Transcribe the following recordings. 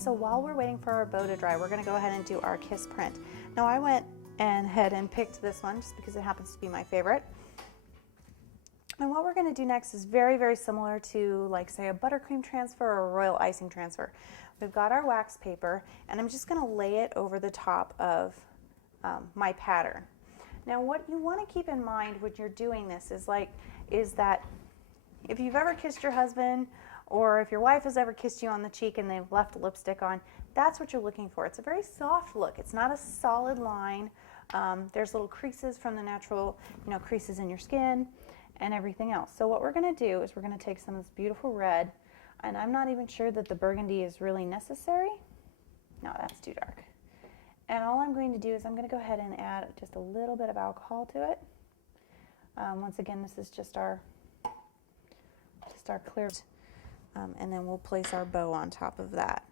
So while we're waiting for our bow to dry, we're going to go ahead and do our kiss print. Now I went ahead and picked this one just because it happens to be my favorite. And what we're going to do next is very, very similar to, like, say, a buttercream transfer or a royal icing transfer. We've got our wax paper, and I'm just going to lay it over the top of my pattern. Now what you want to keep in mind when you're doing this is that if you've ever kissed your husband, or if your wife has ever kissed you on the cheek and they've left lipstick on, that's what you're looking for. It's a very soft look. It's not a solid line. There's little creases from the natural, creases in your skin and everything else. So what we're going to do is we're going to take some of this beautiful red, and I'm not even sure that the burgundy is really necessary. No, that's too dark. And all I'm going to do is I'm going to go ahead and add just a little bit of alcohol to it. Once again, this is just our clear. And then we'll place our bow on top of that.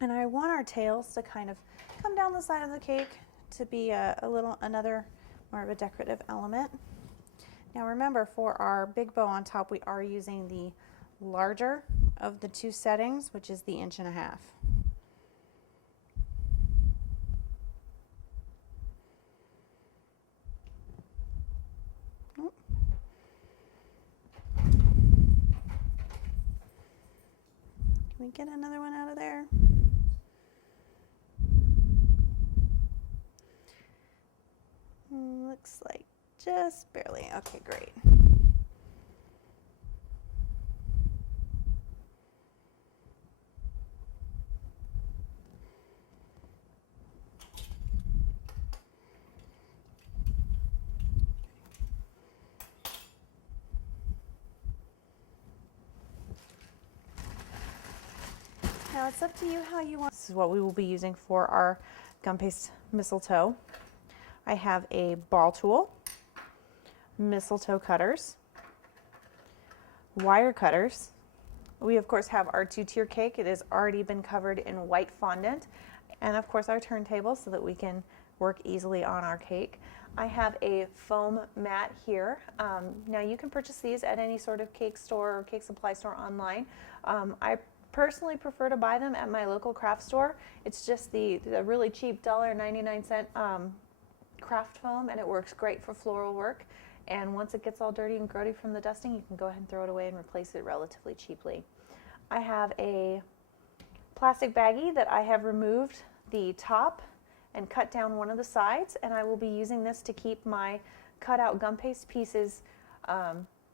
And I want our tails to kind of come down the side of the cake to be another more of a decorative element. Now remember, for our big bow on top, we are using the larger of the two settings, which is the 1.5 inches. Can we get another one out of there? Looks like just barely. Okay, great. Now it's up to you how you want. This is what we will be using for our gum paste mistletoe. I have a ball tool, mistletoe cutters, wire cutters. We of course have our 2-tier cake. It has already been covered in white fondant, and of course our turntable so that we can work easily on our cake. I have a foam mat here. Now you can purchase these at any sort of cake store or cake supply store online. I personally prefer to buy them at my local craft store. It's just the really cheap $1.99 craft foam, and it works great for floral work. And once it gets all dirty and grody from the dusting, you can go ahead and throw it away and replace it relatively cheaply. I have a plastic baggie that I have removed the top and cut down one of the sides, and I will be using this to keep my cut out gum paste pieces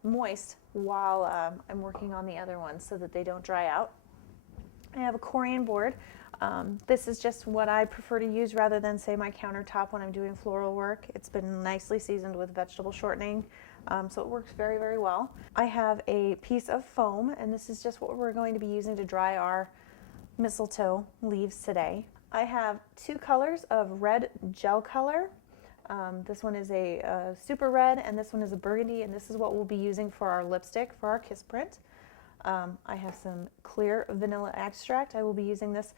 moist while I'm working on the other ones so that they don't dry out. I have a Corian board. This is just what I prefer to use rather than, say, my countertop when I'm doing floral work. It's been nicely seasoned with vegetable shortening, so it works very, very well. I have a piece of foam, and this is just what we're going to be using to dry our mistletoe leaves today. I have 2 colors of red gel color. This one is a super red, and this one is a burgundy, and this is what we'll be using for our lipstick for our kiss print. I have some clear vanilla extract. I will be using this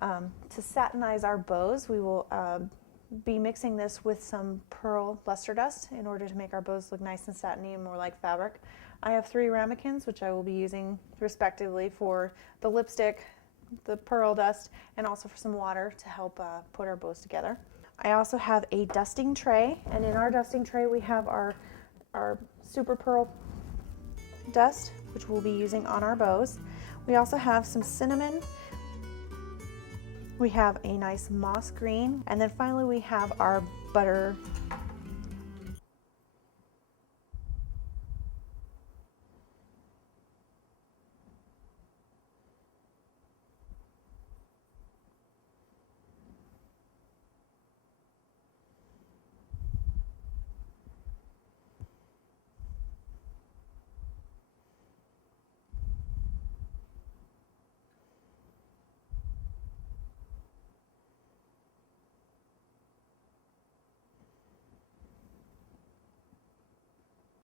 to satinize our bows. We will be mixing this with some pearl luster dust in order to make our bows look nice and satiny and more like fabric. I have 3 Ramekins, which I will be using respectively for the lipstick, the pearl dust, and also for some water to help put our bows together. I also have a dusting tray, and in our dusting tray we have our super pearl dust, which we'll be using on our bows. We also have some cinnamon. We have a nice moss green, and then finally we have our butter